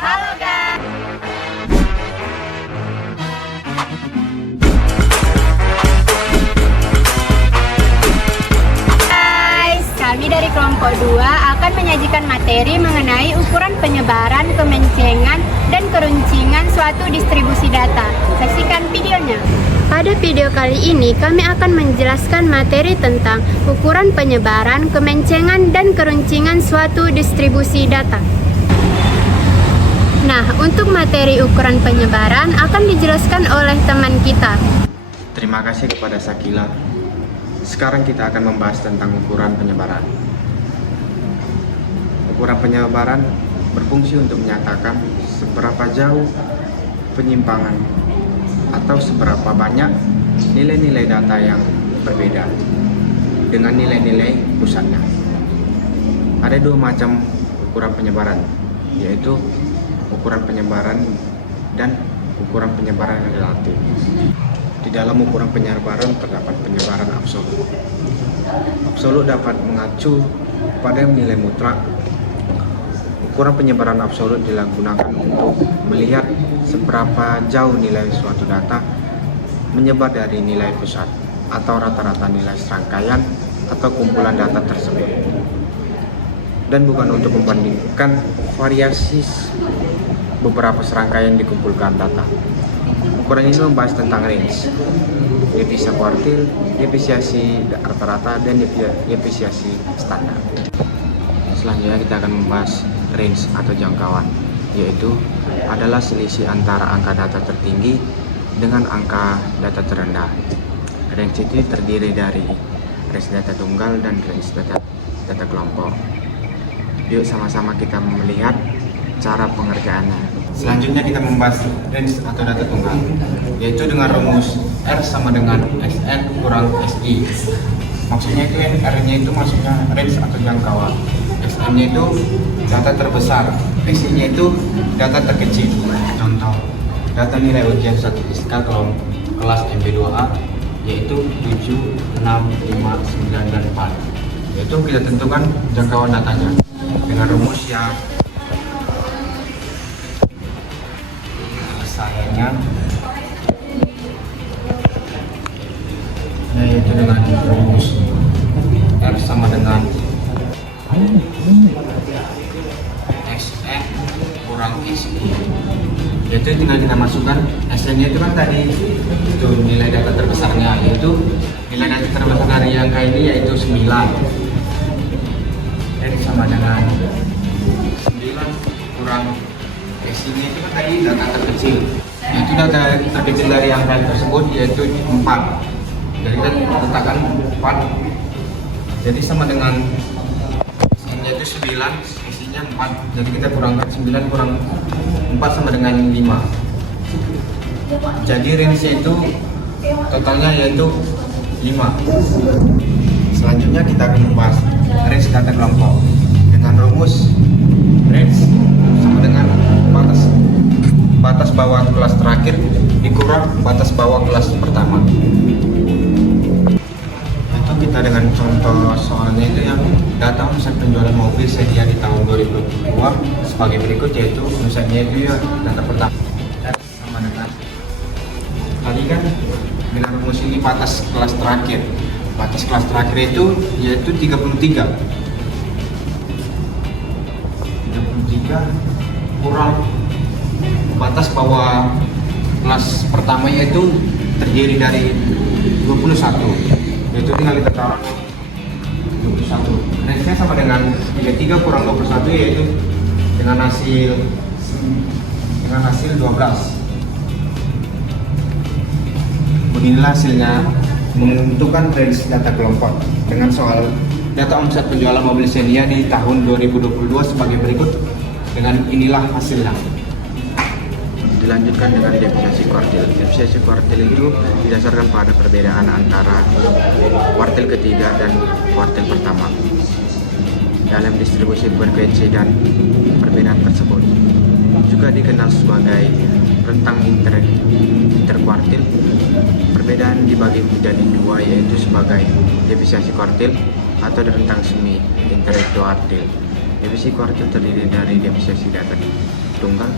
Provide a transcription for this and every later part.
Halo guys. Kami dari kelompok 2 akan menyajikan materi mengenai ukuran penyebaran, kemencengan, dan keruncingan suatu distribusi data. Saksikan videonya. Pada video kali ini, kami akan menjelaskan materi tentang ukuran penyebaran, kemencengan, dan keruncingan suatu distribusi data. Nah, untuk materi ukuran penyebaran akan dijelaskan oleh teman kita. Terima kasih kepada Sakila. Sekarang kita akan membahas tentang ukuran penyebaran. Ukuran penyebaran berfungsi untuk menyatakan seberapa jauh penyimpangan atau seberapa banyak nilai-nilai data yang berbeda dengan nilai-nilai pusatnya. Ada dua macam ukuran penyebaran, yaitu ukuran penyebaran dan ukuran penyebaran relatif. Di dalam ukuran penyebaran terdapat penyebaran absolut. Absolut dapat mengacu pada nilai mutlak. Ukuran penyebaran absolut digunakan untuk melihat seberapa jauh nilai suatu data menyebar dari nilai pusat atau rata-rata nilai serangkaian atau kumpulan data tersebut, dan bukan untuk membandingkan variasi beberapa serangkaian dikumpulkan data. Ukuran ini membahas tentang range, efisiensi kuartil, efisiensi rata-rata, dan efisiensi standar. Selanjutnya kita akan membahas range atau jangkauan, yaitu adalah selisih antara angka data tertinggi dengan angka data terendah. Range itu terdiri dari range data tunggal dan range data kelompok. Yuk sama-sama kita melihat cara pengerjaannya. Selanjutnya kita membahas range atau data tunggal, yaitu dengan rumus R sama dengan Sn kurang Si. Maksudnya itu R-nya itu maksudnya range atau jangkauan, Sn-nya itu data terbesar, Si-nya itu data terkecil. Contoh, data nilai ujian statistika kelas MB2A yaitu 7, 6, 5, 9, dan 4. Yaitu kita tentukan jangkauan datanya dengan rumus yang sayangnya, yaitu dengan rumus R sama dengan Sn kurang Si. Yaitu tinggal kita masukkan Sn nya itu kan tadi itu nilai data terbesarnya, yaitu nilai data terbesar dari angka ini yaitu 9. N sama dengan 9 kurang Si-nya itu kan tadi data terkecil, yaitu data terkecil dari angka tersebut yaitu 4. Jadi kita letakkan 4, jadi sama dengan Si-nya itu 9, Si-nya 4, jadi kita kurangkan 9 kurang 4 sama dengan 5. Jadi range-nya itu totalnya yaitu 5. Selanjutnya kita akan membahas range data kelompok dengan rumus range sama dengan batas bawah kelas terakhir dikurang batas bawah kelas pertama. Itu kita dengan contoh soalnya itu yang data omset penjualan mobil sedia di tahun 2022 sebagai berikut, yaitu omsetnya itu ya data pertama sama dengan tadi kan dengan rumus ini batas kelas terakhir. Batas kelas terakhir itu yaitu 33 kurang batas bawah kelas pertama, yaitu terdiri dari 21, yaitu tinggal kita taruh 21. Range-nya sama dengan 33 kurang 21, yaitu dengan hasil 12. Beginilah hasilnya menentukan range data kelompok dengan soal data omset penjualan mobil Xenia di tahun 2022 sebagai berikut. Dengan inilah hasilnya. Dilanjutkan dengan efisiensi kuartil. Efisiensi kuartil itu didasarkan pada perbedaan antara kuartil ketiga dan kuartil pertama dalam distribusi frekuensi dan perbedaan tersebut. Juga dikenal sebagai rentang interkuartil. Perbedaan dibagi menjadi dua, yaitu sebagai efisiensi kuartil atau rentang semi interkuartil. Efisiensi kuartil terdiri dari efisiensi data tunggal.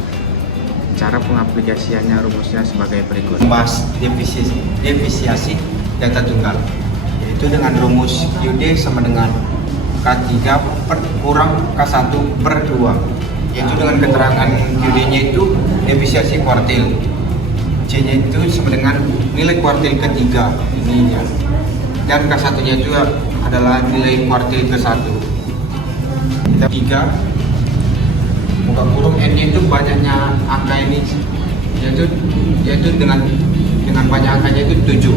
Cara pengaplikasiannya rumusnya sebagai berikut. Membahas defisiasi data tunggal, yaitu dengan rumus QD sama dengan K3 kurang K1 per 2, yaitu dengan keterangan QD-nya itu defisiasi kuartil, C-nya itu sama dengan nilai kuartil ketiga ininya, dan K1-nya itu adalah nilai kuartil ke-1. Kita 3 buka kurung N-nya itu banyaknya angka ini, yaitu dengan banyak angkanya itu 7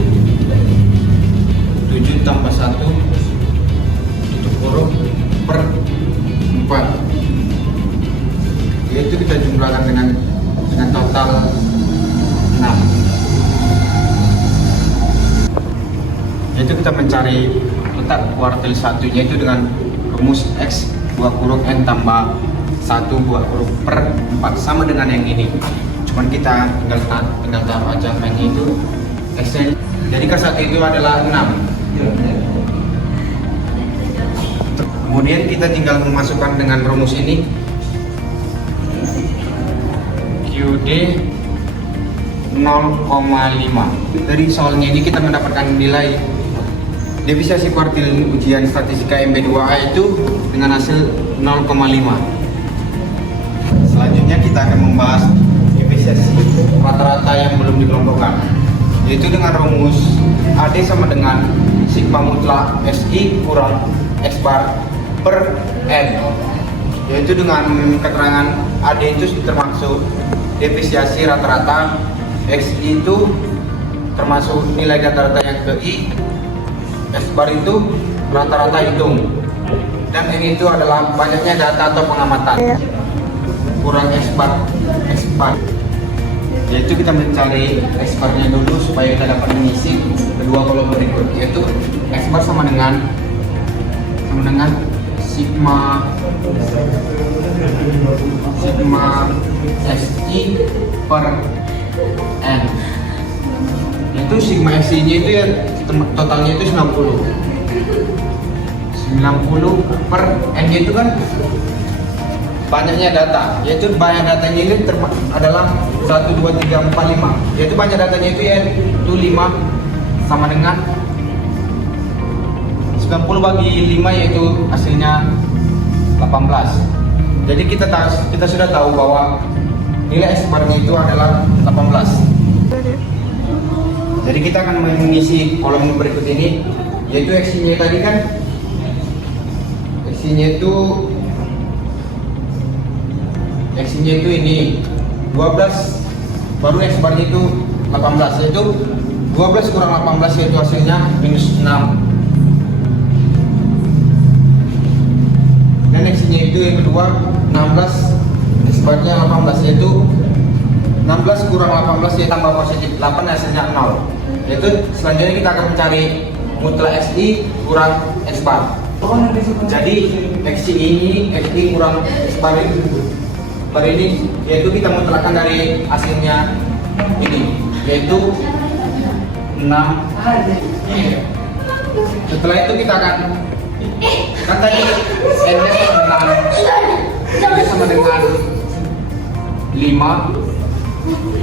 tambah 1 tutup kurung per 4, yaitu kita jumlahkan dengan total 6, yaitu kita mencari letak kuartil satunya itu dengan rumus X buka kurung N tambah 1 buka kurung per 4 sama dengan yang ini, cuman kita tinggal taruh aja angkanya itu X-nya. Jadi K1 itu adalah 6. Kemudian kita tinggal memasukkan dengan rumus ini QD 0,5. Dari soalnya ini kita mendapatkan nilai defisiasi kuartil ujian statistika MB2A itu dengan hasil 0,5. Selanjutnya kita akan membahas defisiasi rata-rata yang belum dikelompokkan, yaitu dengan rumus AD sama dengan sigma mutlak SI kurang X bar per N, yaitu dengan keterangan AD itu termasuk defisiasi rata-rata, XI itu termasuk nilai data-data yang ke I, X bar itu rata-rata hitung, dan N itu adalah banyaknya data atau pengamatan, kurang X bar, yaitu kita mencari X bar-nya dulu supaya kita dapat mengisi kedua kolom berikut, yaitu X bar sama dengan sigma SI per N, yaitu sigma SI nya itu ya totalnya itu 90 per N nya itu kan banyaknya data, yaitu banyak datanya ini adalah 1, 2, 3, 4, 5, yaitu banyak datanya itu ya itu 5 sama dengan 90 bagi 5, yaitu hasilnya 18. Jadi kita sudah tahu bahwa nilai X bar-nya itu adalah 18. Jadi kita akan mengisi kolom berikut ini, yaitu X-nya tadi kan X-nya itu ini 12, baru X bar-nya itu 18, yaitu 12 kurang 18 yaitu hasilnya minus 6. Dan X-nya itu yang kedua 16, X bar-nya 18, yaitu 16 kurang 18 yaitu tambah positif 8, hasilnya 0. Yaitu selanjutnya kita akan mencari mutlak XI kurang X bar. Jadi XI kurang X bar ini yaitu kita mutlakkan dari hasilnya ini, yaitu 6. Setelah itu kita akan tadi N-nya 6 sama dengan 5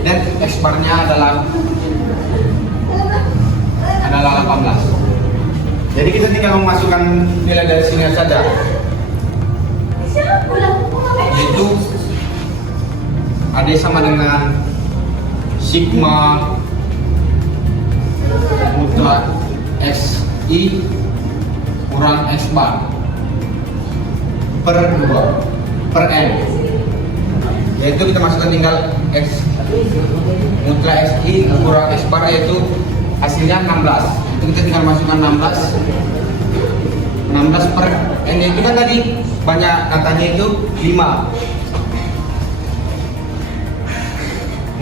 dan X bar-nya adalah 18. Jadi kita tinggal memasukkan nilai dari sini saja, yaitu AD sama dengan sigma mutlak XI kurang X bar per 2 per N, yaitu kita masukkan tinggal X mutlak XI kurang X bar, yaitu hasilnya 16. Itu kita tinggal masukkan 16 per N, itu kan tadi banyak katanya itu 5.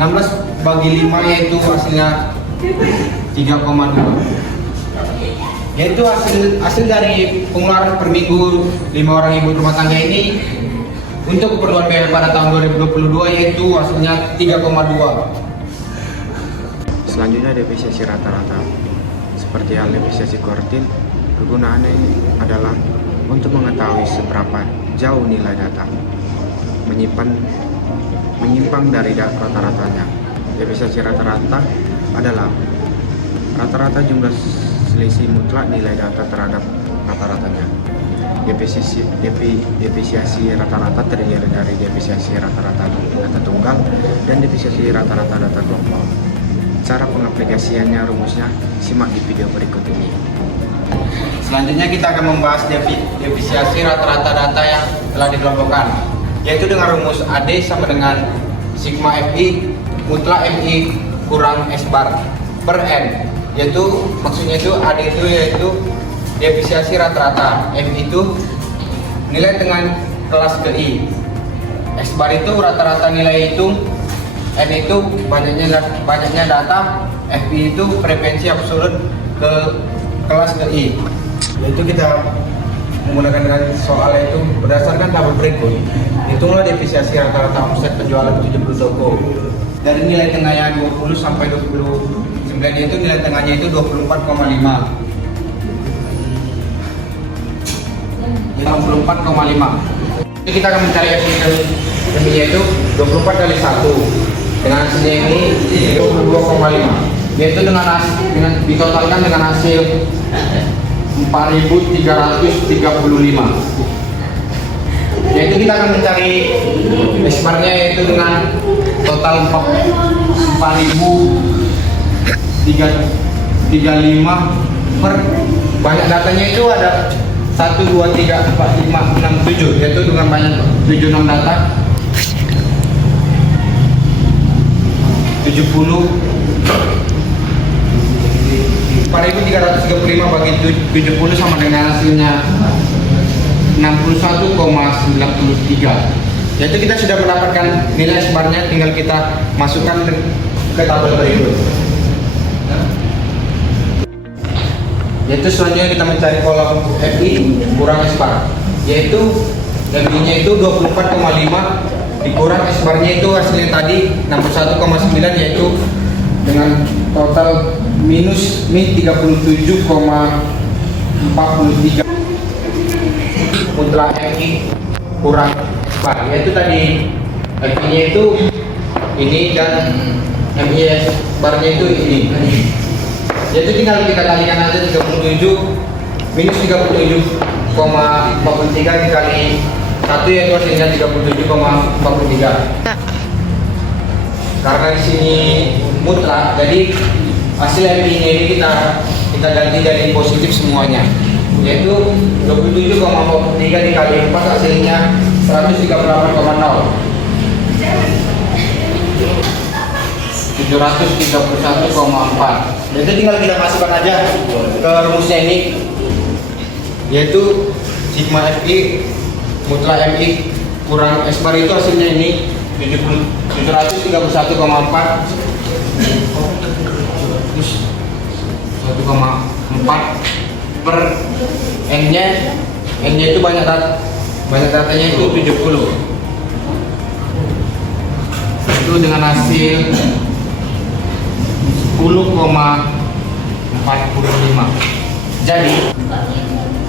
16 bagi 5 yaitu hasilnya 3,2, yaitu hasil dari pengeluaran per minggu 5 orang ibu rumah tangga ini untuk keperluan bayar pada tahun 2022 yaitu hasilnya 3,2. Selanjutnya defisiasi rata-rata. Seperti hal defisiasi kuartil, kegunaannya adalah untuk mengetahui seberapa jauh nilai data menyimpan menyimpang dari rata-ratanya. Deviasi rata-rata adalah rata-rata jumlah selisih mutlak nilai data terhadap rata-ratanya. Defisiasi rata-rata terdiri dari defisiasi rata-rata data tunggal dan defisiasi rata-rata data kelompok. Cara pengaplikasiannya rumusnya simak di video berikut ini. Selanjutnya kita akan membahas defisiasi rata-rata data yang telah dikelompokkan, yaitu dengan rumus AD sama dengan sigma FI mutlak MI kurang S bar per N, yaitu maksudnya itu AD itu yaitu defisiasi rata-rata, FI itu nilai dengan kelas ke I, S bar itu rata-rata nilai hitung, N itu banyaknya data, FI itu frekuensi absolut ke kelas ke I. Yaitu kita menggunakan dengan soal itu berdasarkan tabel berikut. Hitunglah defisiasi rata-rata omset penjualan 70 toko. Dari nilai tengahnya 20 sampai 29 itu nilai tengahnya itu 24,5. 54,5. Jadi kita akan mencari FI-nya itu 24 kali 1 dengan hasilnya ini 22,5, yaitu dengan ditotalkan dengan hasil 4.335, yaitu kita akan mencari S-bar-nya yaitu dengan total 4.035 per banyak datanya itu ada 1, 2, 3, 4, 5, 6, 7, yaitu dengan banyak 76 data 4.335 bagi 70 sama dengan hasilnya 61,93. Yaitu kita sudah mendapatkan nilai S-bar-nya, tinggal kita masukkan ke tabel berikut. Yaitu selanjutnya kita mencari kolom FI kurang S-bar, yaitu FI-nya itu 24,5 dikurang S-bar-nya itu hasilnya tadi 61,9, yaitu dengan total minus 37,43 mutlak FI kurang S-bar, yaitu tadi FI-nya itu ini dan MI S-bar-nya itu ini. Yaitu tinggal kita kalikan aja 37 minus 37,43 dikali 1, yaitu hasilnya 37,43. Karena di sini mutlak, jadi hasil MI-nya ini kita ganti dari positif semuanya, yaitu 27,43 dikali 4 hasilnya 138,0, 731,4. Jadi tinggal kita masukkan aja ke rumusnya ini, yaitu sigma FI mutlak MI kurang S-bar itu hasilnya ini 731,4 per N-nya itu banyak datanya itu 70, itu dengan hasil 10,45. Jadi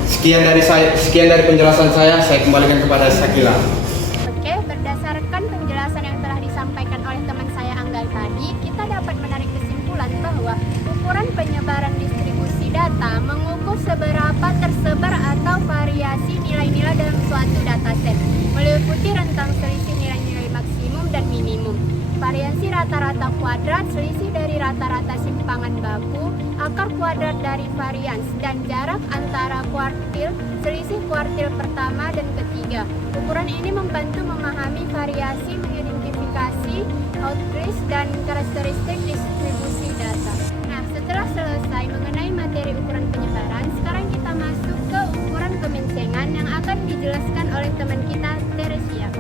sekian dari penjelasan saya kembalikan kepada Sakila. Oke, berdasarkan penjelasan yang telah disampaikan oleh teman saya Anggal tadi, kita dapat menarik kesimpulan bahwa ukuran penyebaran distribusi data mengukur seberapa tersebar atau variasi nilai-nilai dalam suatu dataset, meliputi rentang selisih nilai-nilai maksimum dan minimum, variasi rata-rata kuadrat, selisih dari rata-rata simpangan baku, akar kuadrat dari varians, dan jarak antara kuartil, selisih kuartil pertama dan ketiga. Ukuran ini membantu memahami variasi, mengidentifikasi outliers dan karakteristik distribusi data. Nah, setelah selesai mengenai materi ukuran penyebaran, sekarang kita masuk ke ukuran kemencengan yang akan dijelaskan oleh teman kita, Teresia.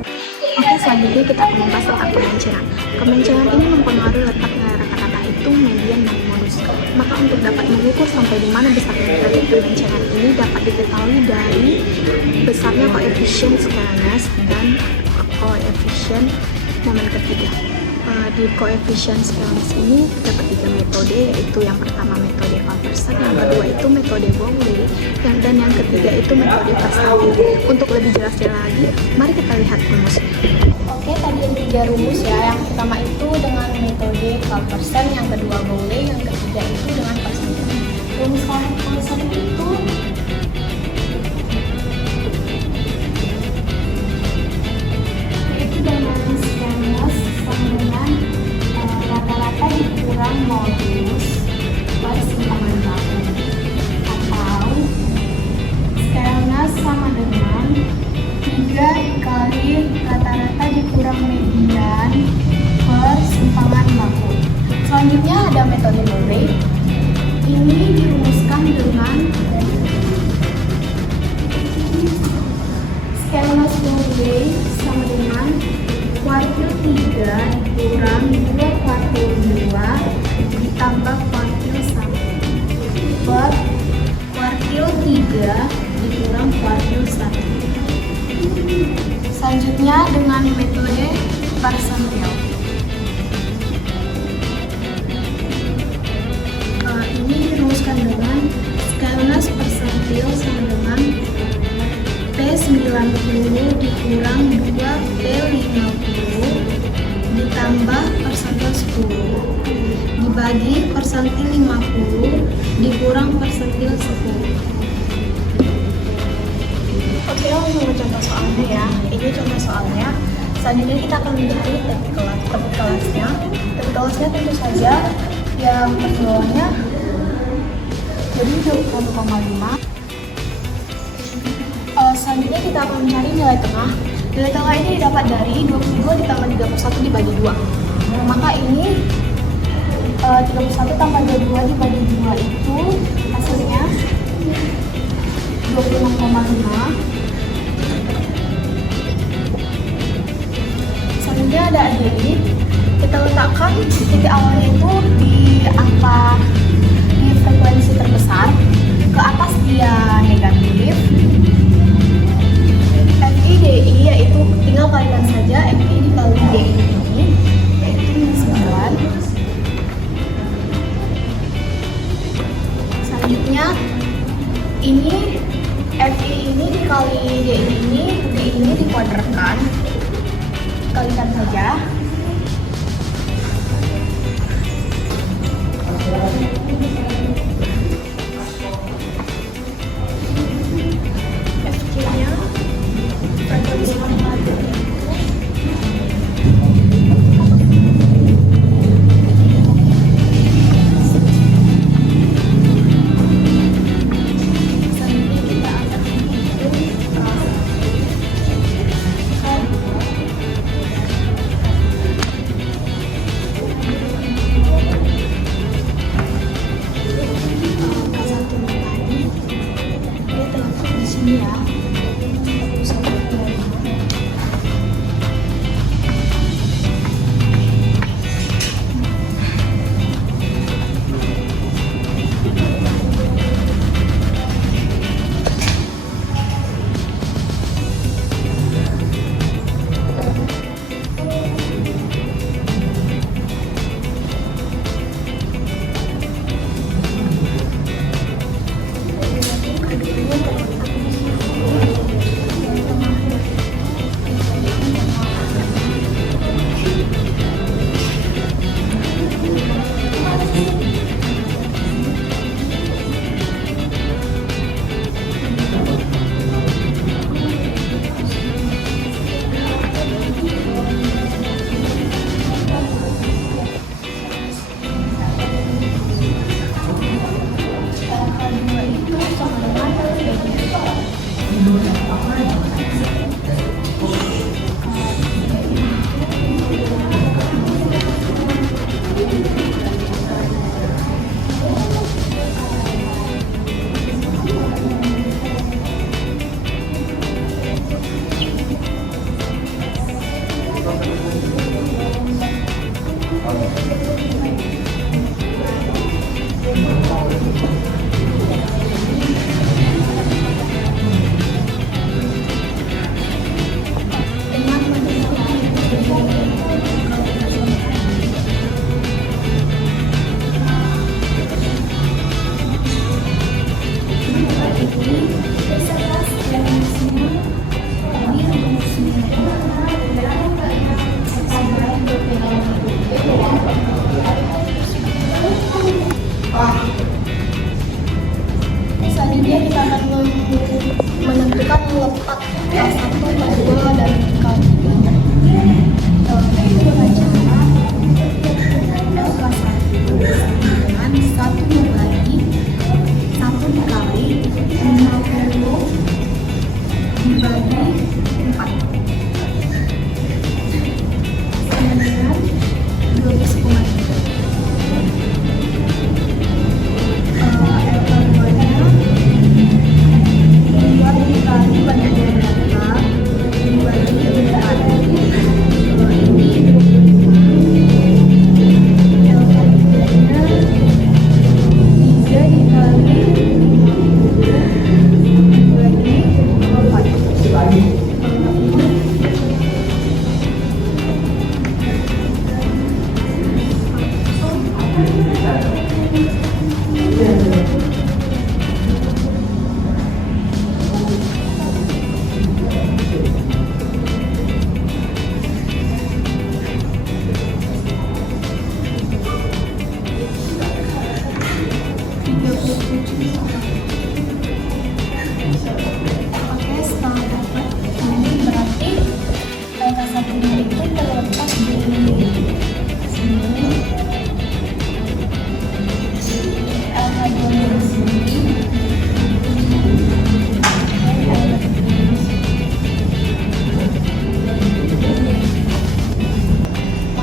Oke, selanjutnya kita akan membahas letak kemencengan. Kemencengan ini mempengaruhi letak nilai rata-rata hitung, median, dan bonus. Maka untuk dapat mengukur sampai di mana besarnya letak kemencengan ini dapat diketahui dari besarnya koefisien scaleness dan koefisien momen ketiga. Di koefisien Skeones ini terdapat 3 metode, yaitu yang pertama metode Kalverson, yang kedua itu metode Bowley, dan yang ketiga itu metode Persantil. Untuk lebih jelasnya lagi, mari kita lihat rumusnya. Oke, tadi ada 3 rumus ya. Yang pertama itu dengan metode Kalverson, yang kedua Bowley, yang ketiga itu dengan Persantil. Rumus Kalverson itu dengan Skeones sama dengan rata-rata dikurang modulus per simpangan baku, atau Skeones sama dengan 3 dikali rata-rata dikurang median per simpangan baku. Selanjutnya ada metode Bowley. Ini dirumuskan dengan Skeones Bowley sama dengan kuartil 3 dikurang 2 kuartil 2 ditambah kuartil 1 per kuartil 3 dikurang kuartil 1. Selanjutnya dengan metode Persantil. Ini dirumuskan dengan Skeones Persantil sama dengan P90 dikurang 2P50 ditambah persantil 10 dibagi persantil 50 dikurang persantil 10. Oke, langsung ke contoh soalnya ya. Ini contoh soalnya. Selanjutnya kita akan mencari topik kelasnya. Topik kelasnya tentu saja yang perluannya jadi 21,5. Selanjutnya kita akan mencari nilai tengah. Nilai tengah ini didapat dari 22 ditambah 31 dibagi 2. Maka ini 31 tambah 22 dibagi 2 itu hasilnya 26,5. Selanjutnya ada ADI. Kita letakkan titik awalnya itu di angka di frekuensi terbesar. Ke atas dia negatif. FI/DI yaitu tinggal kalikan saja FI dikali DI ini yaitu 9. Selanjutnya ini FI ini dikali DI ini dikuadratkan, kalikan saja. FQ-nya frekuensi matematika.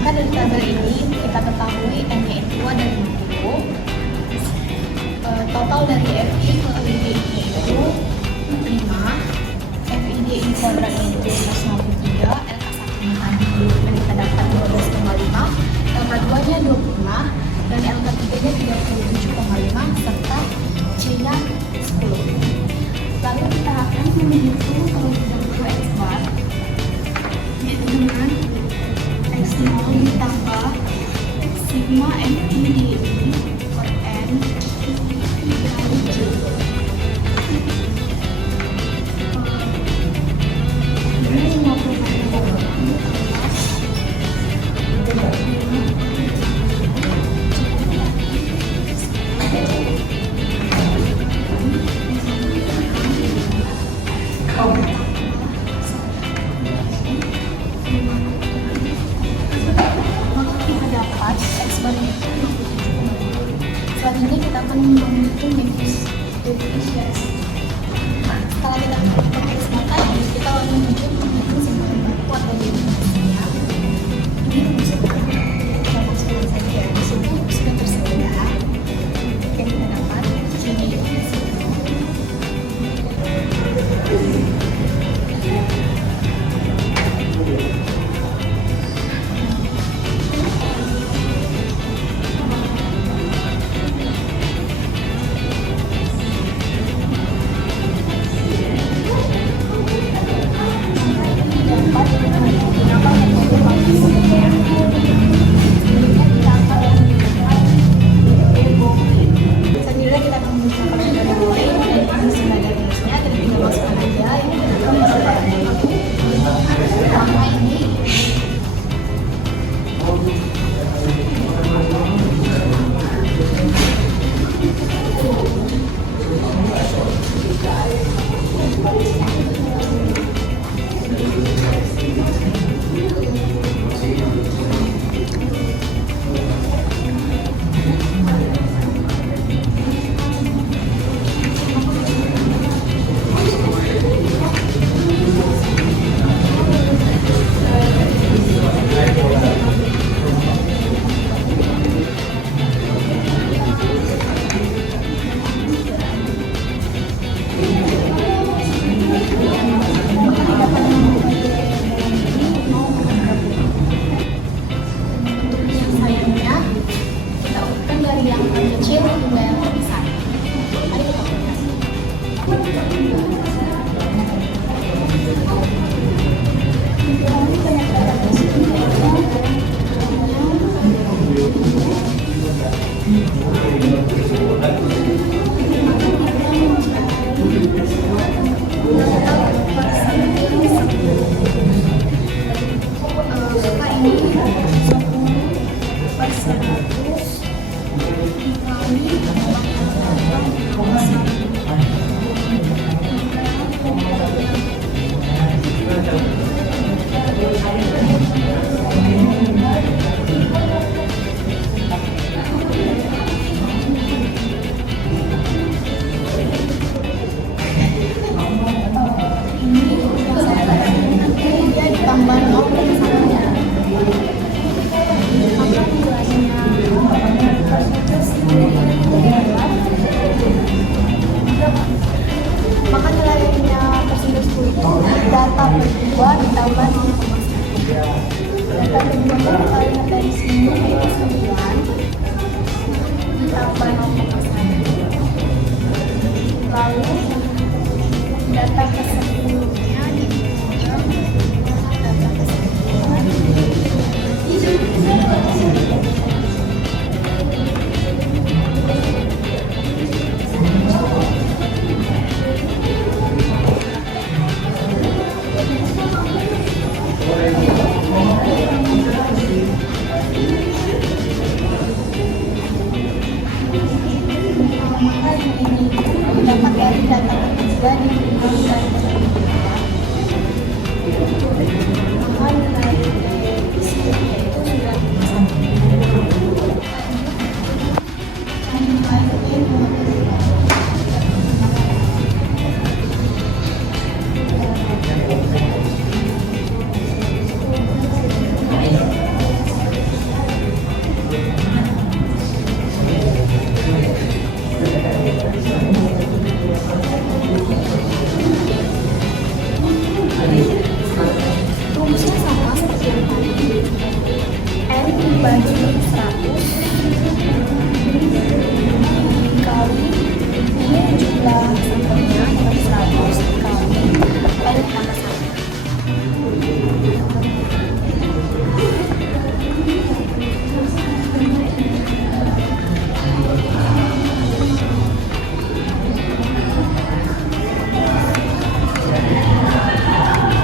Maka dari tabel ini kita ketahui N-nya itu ada 50. Total dari FI ke IDI itu 5. FIDI kuadratnya itu 253. LK1 nya tadi kita dapat 12,5. LK2 nya 25 dan LK3 nya 37,5 serta C-nya 10. Lalu kita akan menghitung kerugian X bar yaitu dengan X0 ditambah sigma FIDI per N dikali J. Ini 50. X bar itu 57,2. Selanjutnya kita akan menghitung defisiensi. Setelah kita menghitung X bar tadi, kita lanjut menghitung semua kuat dari defisiensinya. Ini bisa kita masukkan saja. Di situ sudah tersedia yang kita dapat C-nya itu selanjutnya kita akan mengucapkan dari mulai dan isi rumusnya dan tinggal masukkan aja yang kita dapat pertama ini yang kecil hingga yang terbesar. Mari kita maka nilainya tersindir 10 itu data kedua ditambah 0,1. Data kedua kita lihat dari sini yaitu 9 ditambah 0,1. Lalu data ke-10-nya ditambah data ke-9. Dapat dari data ketiga diberikan dibagi 100 dikali ini jumlah sampelnya 100 dikali lalu ditambah 1.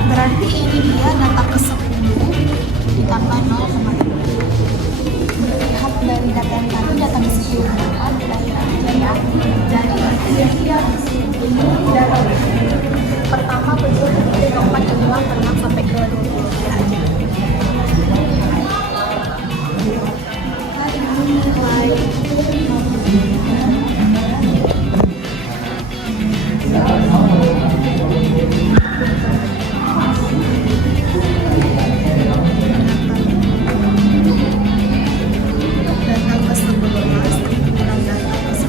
Berarti ini dia data ke 10 ditambah 0,2. Lihat dari data yang tadi, data ke 10 berapa, kita lihat aja ya. Dari ini data pertama bentuk dari 4 ke 2 ke 6 sampai ke 20 aja. Data ke 11 kurang data ke 10.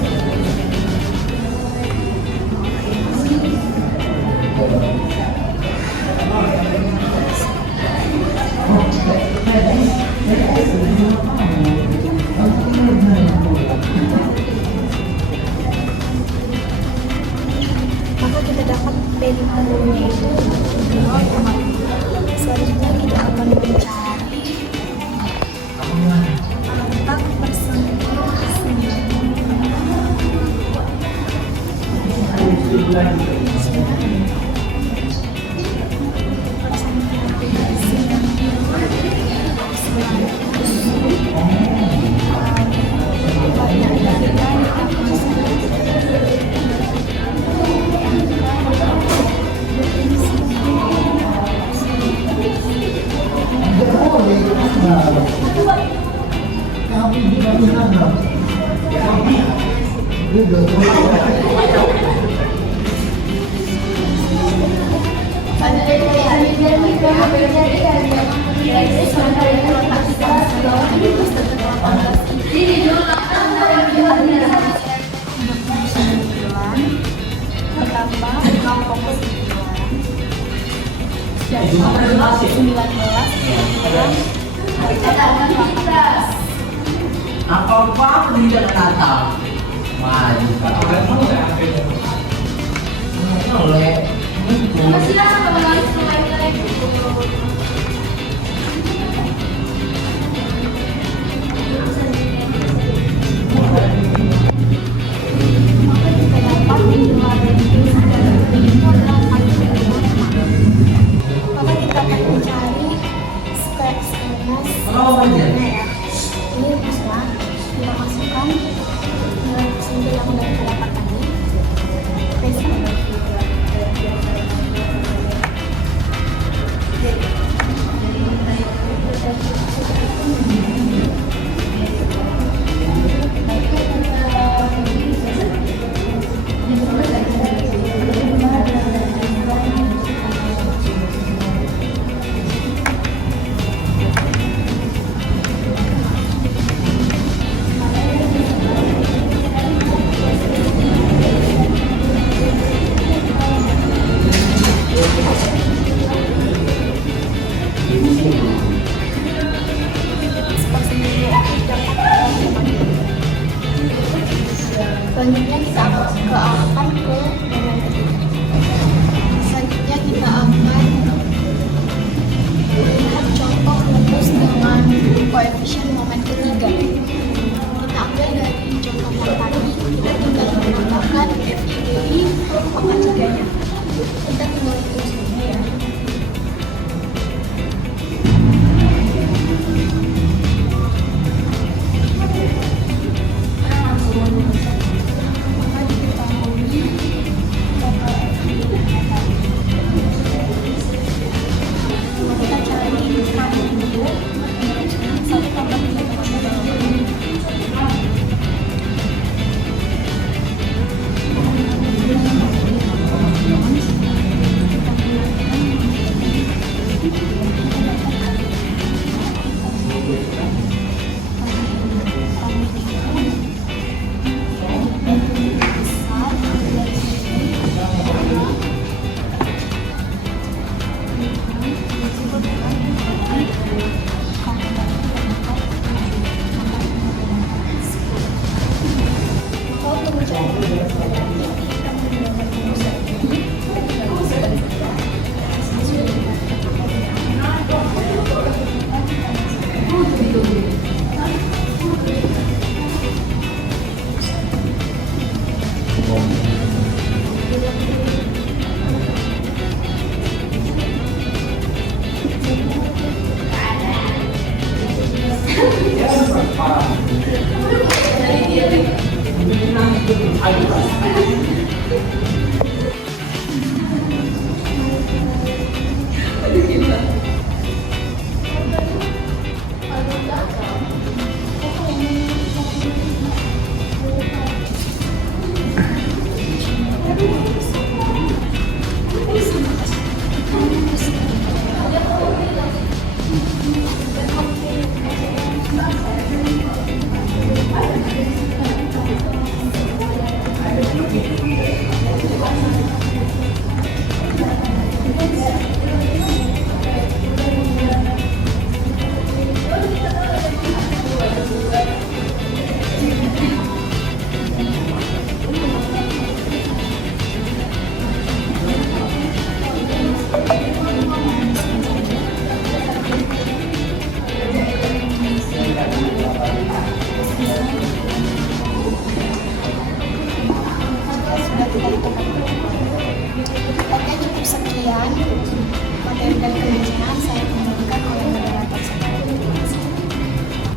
Maka kita dapat P50-nya itu 0,2. Selanjutnya kita akan mencari angka persentasenya. Apa-apa pendidikan Natal. Maju oleh Maka kita akan mencari square sebenarnya ya. Ini rumusnya kita masukkan nilai persen yang udah kita dapat tadi. Selanjutnya kita akan ke domain ketiga. Selanjutnya kita akan melihat contoh rumus dengan koefisien momen ketiga. Kita ambil dari contoh yang tadi, kita tinggal menambahkan FIDI pangkat 3-nya. Kita tinggal hitung saja ya. Kita cari dulu 1 tambah 3,7. Sekian materi dan kemencengan saya kembalikan oleh moderator saya.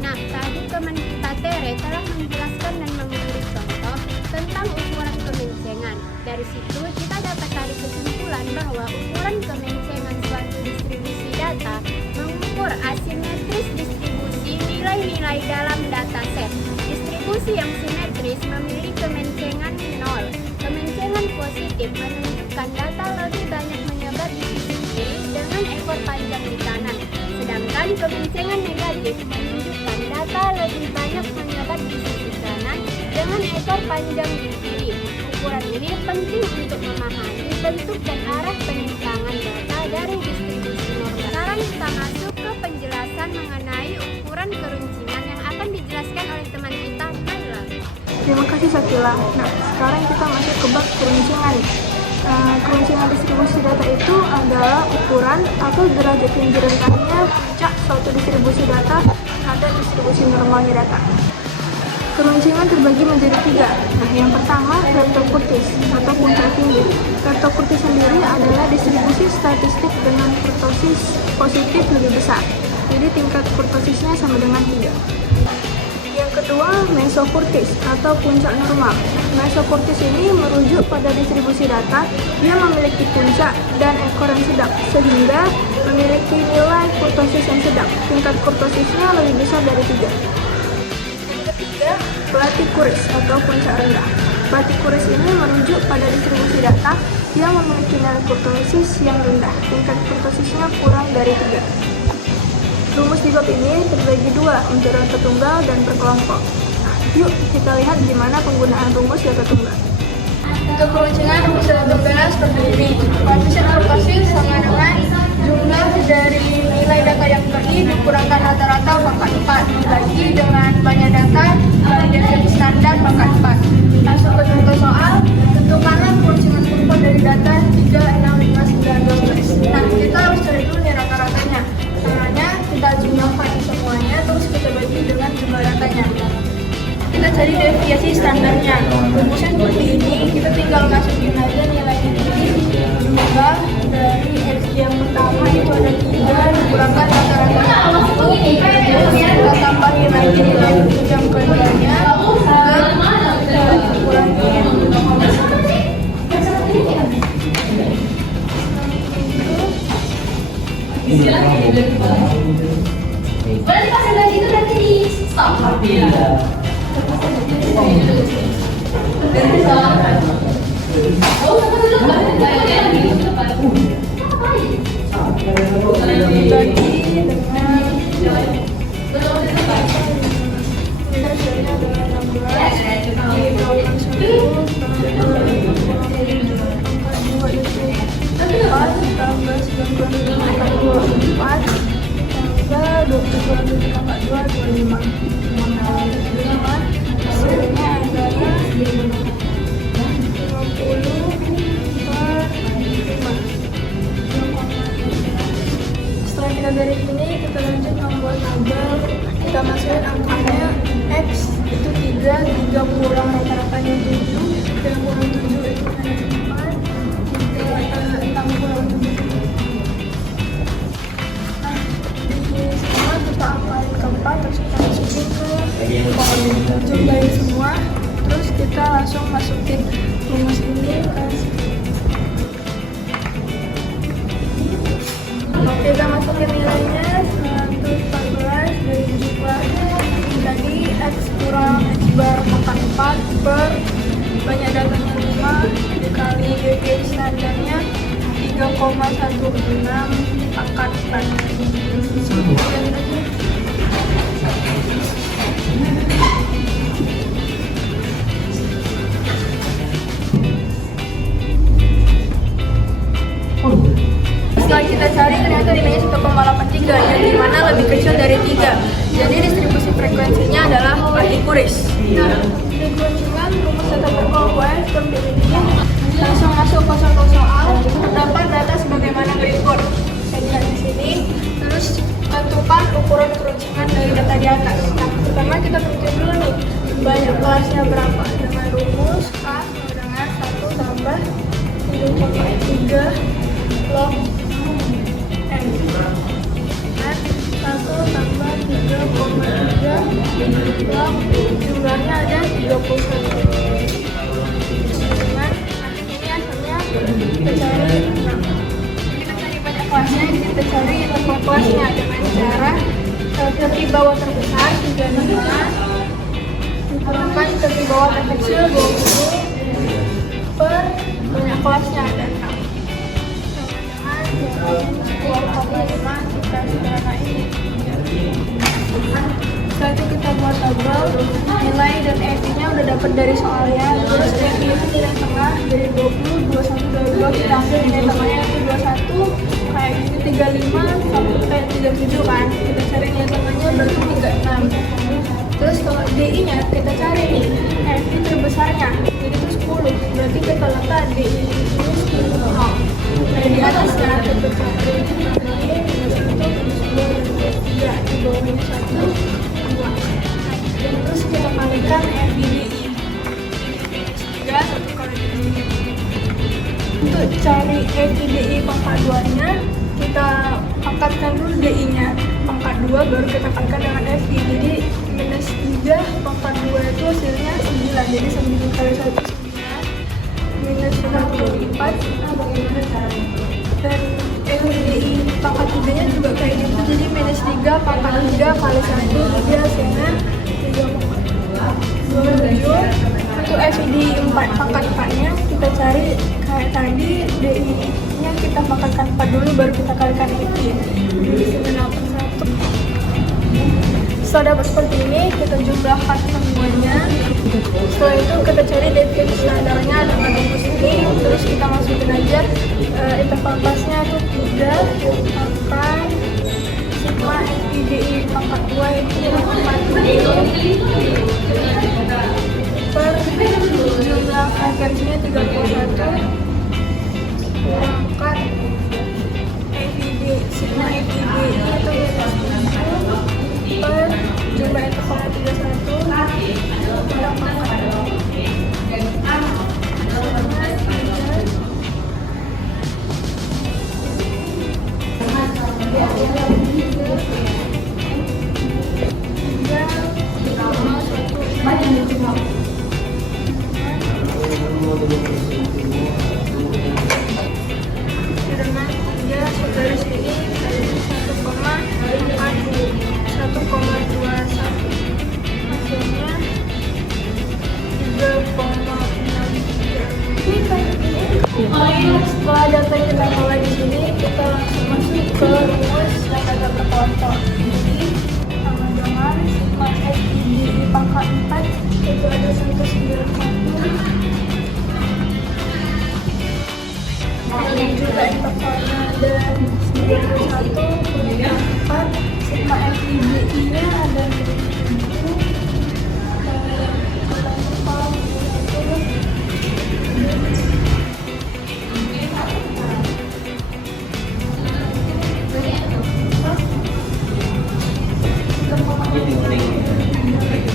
Nah, tadi Kemenkita Tere telah menjelaskan dan memberi contoh tentang ukuran kemencengan. Dari situ kita dapat tarik kesimpulan bahwa ukuran kemencengan suatu distribusi data mengukur asimetris distribusi nilai-nilai dalam dataset. Distribusi yang simetris memiliki kemencengan 0. Kemencengan positif menunjukkan data lebih banyak menyebar di sisi kiri dengan ekor panjang di kanan. Sedangkan kemencengan negatif menunjukkan data lebih banyak menyebar di sisi kanan dengan ekor panjang di kiri. Ukuran ini penting untuk memahami bentuk dan arah penyimpangan data dari distribusi normal. Sekarang kita masuk ke penjelasan mengenai ukuran keruncingan yang akan dijelaskan oleh teman kita, Naila. Terima kasih Sakila. Nah, sekarang kita masuk ke bab keruncingan. Keruncingan distribusi data itu adalah ukuran atau derajat tinggi rentangnya puncak suatu distribusi data terhadap distribusi normalnya data. Keruncingan terbagi menjadi 3. Nah, yang pertama Pareto kurtis atau puncak tinggi. Pareto kurtis sendiri adalah distribusi statistik dengan kurtosis positif lebih besar. Jadi tingkat kurtosisnya sama dengan 3. Yang kedua, mesokurtis atau puncak normal. Mesokurtis ini merujuk pada distribusi data yang memiliki puncak dan ekor yang sedang, sehingga memiliki nilai kurtosis yang sedang. Tingkat kurtosisnya lebih besar dari 3. Yang ketiga, platikuris atau puncak rendah. Platikuris ini merujuk pada distribusi data yang memiliki nilai kurtosis yang rendah. Tingkat kurtosisnya kurang dari 3. Rumus di bab ini terbagi 2 untuk data tunggal dan berkelompok. Nah, yuk kita lihat gimana penggunaan rumus data tunggal. Untuk keruncingan rumus data tunggal seperti ini. Koefisien kurtosis sama dengan jumlah dari nilai data yang terdiri dikurangkan rata-rata pangkat 4 dibagi dengan banyak data dari definisi standar pangkat 4. Langsung ke contoh soal, tentukanlah keruncingan kurva dari data 3, 6, 5, 9, 12. Nah, kita harus cari dulu nih rata-ratanya. Caranya kita jumlahkan semuanya, terus kita bagi dengan jumlah datanya. Kita cari deviasi standarnya. Rumusnya seperti ini, kita tinggal masukin aja nilainya ini. Jumlah dari X yang pertama itu ada 3, dikurangkan rata-rata 1, kita tambahin lagi nilai yang keduanya, dan kita kurangin. Boleh dipasang lagi itu nanti di stop. Setelah kita garis ini, kita hasil angkanya X itu 3 kurang rata-ratanya 7, 3 kurang 7 itu hanya 4, 6 kurang 7. Nah, di semua kita apalin keempat, terus kita masukin ke pohon, jumlahin semua, terus kita langsung masukin rumus ini ke kita masukin nilainya 114 dari jumlahnya jadi X kurang X bar pangkat 4 per banyak datanya 5 dikali deviasi standarnya 3,16 pangkat 4. Setelah kita cari ternyata nilainya 1,83 yang dimana lebih kecil dari 3. Jadi distribusi frekuensinya adalah partikulis. Nah, frekuensikan rumus data berkelompok seperti ini. Langsung masuk ke soal. Terdapat data sebagaimana berikut. Saya lihat di sini. Terus tentukan ukuran keruncingan dari data di atas. Nah, pertama kita perhitung dulu nih banyak kelasnya berapa dengan rumus K sama dengan 1 tambah 3 log N. Nah, 1 tambah 3,3 log jumlahnya ada 31. Dengan ini hasilnya kita cari banyak kelasnya, kita cari interval kelasnya dengan cara dari bawah terbesar 35 dikurangkan dari bawah terkecil 20 per banyak kelasnya ada 6. Kita sederhanain. Setelah itu kita buat tabel nilai dan EV-nya udah dapat dari soalnya. Terus EV itu nilai tengah dari 20, 21, 22 kita ambil nilai tengahnya itu 21 kayak gini 35 sampai 37 kan. Kita cari nilai tengahnya berarti 36. Terus kalau DI-nya kita cari nih EV terbesarnya jadi itu 10. Berarti kita letak DI ini 10. Dari di atasnya kita cari di bawahnya 1, 2. Terus kita kalikan FDI 3 1 kali 3. Untuk cari FDI pangkat 2 nya kita angkatkan dulu DI nya pangkat 2 baru kita kalikan dengan FI. Jadi minus 3 pangkat 2 itu hasilnya 9. Jadi 9 kali 1 9 minus 94. Nah, bagaimana caranya? Dan FDI pangkat 3 nya juga kayak gitu. Jadi minus 3 pangkat 3 kali 1 jadi hasilnya 3,27. Untuk FDI 4 pangkat 4 nya kita cari kayak tadi DI nya kita pangkatkan 4 dulu baru kita kalikan FI. Jadi 91. Setelah dapat seperti ini kita jumlahkan semuanya. Setelah itu kita cari deviasi standarnya dengan rumus ini. Terus kita masukin aja interval kelasnya itu 3 akan sigma FDI pangkat 2 itu 4 per jumlah frekuensinya 31 kurangkan FID sigma FID itu per jumlah interval 31 kurang pangkat 1,63. Setelah data kita mulai di sini, kita langsung masuk ke rumus data berkelompok. Jadi sama dengan sigma FID pangkat 4 itu ada 191. Dan juga intervalnya ada 91 kurang 4. Sigma FID nya ada 7.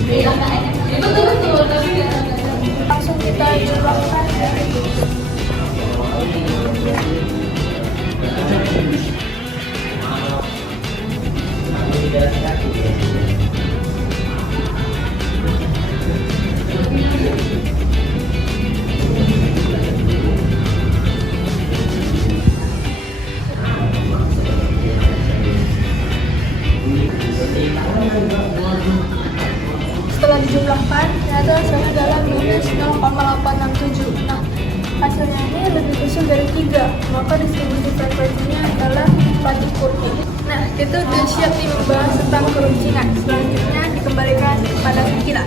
Betul-betul, tapi Langsung kita jumlahkan. Setelah dijumlahkan, ternyata hasilnya adalah minus 0,867. Nah, hasilnya ini lebih kecil dari 3, maka distribusi frekuensinya adalah Pati-Purti. Nah, kita sudah siap nih membahas tentang keruncingan. Selanjutnya dikembalikan kepada Sakila.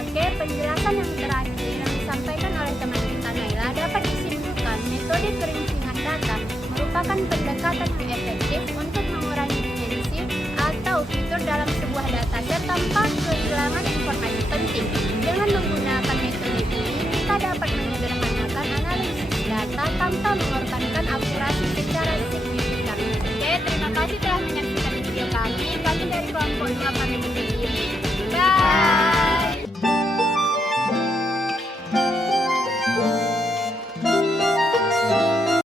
Oke, penjelasan yang terakhir yang disampaikan oleh teman kita Naila dapat disimpulkan metode keruncingan data merupakan pendekatan yang efektif untuk mengurangi dimensi atau fitur dalam sebuah dataset tanpa kehilangan informasi penting. Dengan menggunakan metode ini, kita dapat menyederhanakan analisis data tanpa mengorbankan akurasi secara signifikan. Oke, terima kasih telah menyaksikan video kami. Kami dari kelompok 2 pamit undur diri. Bye.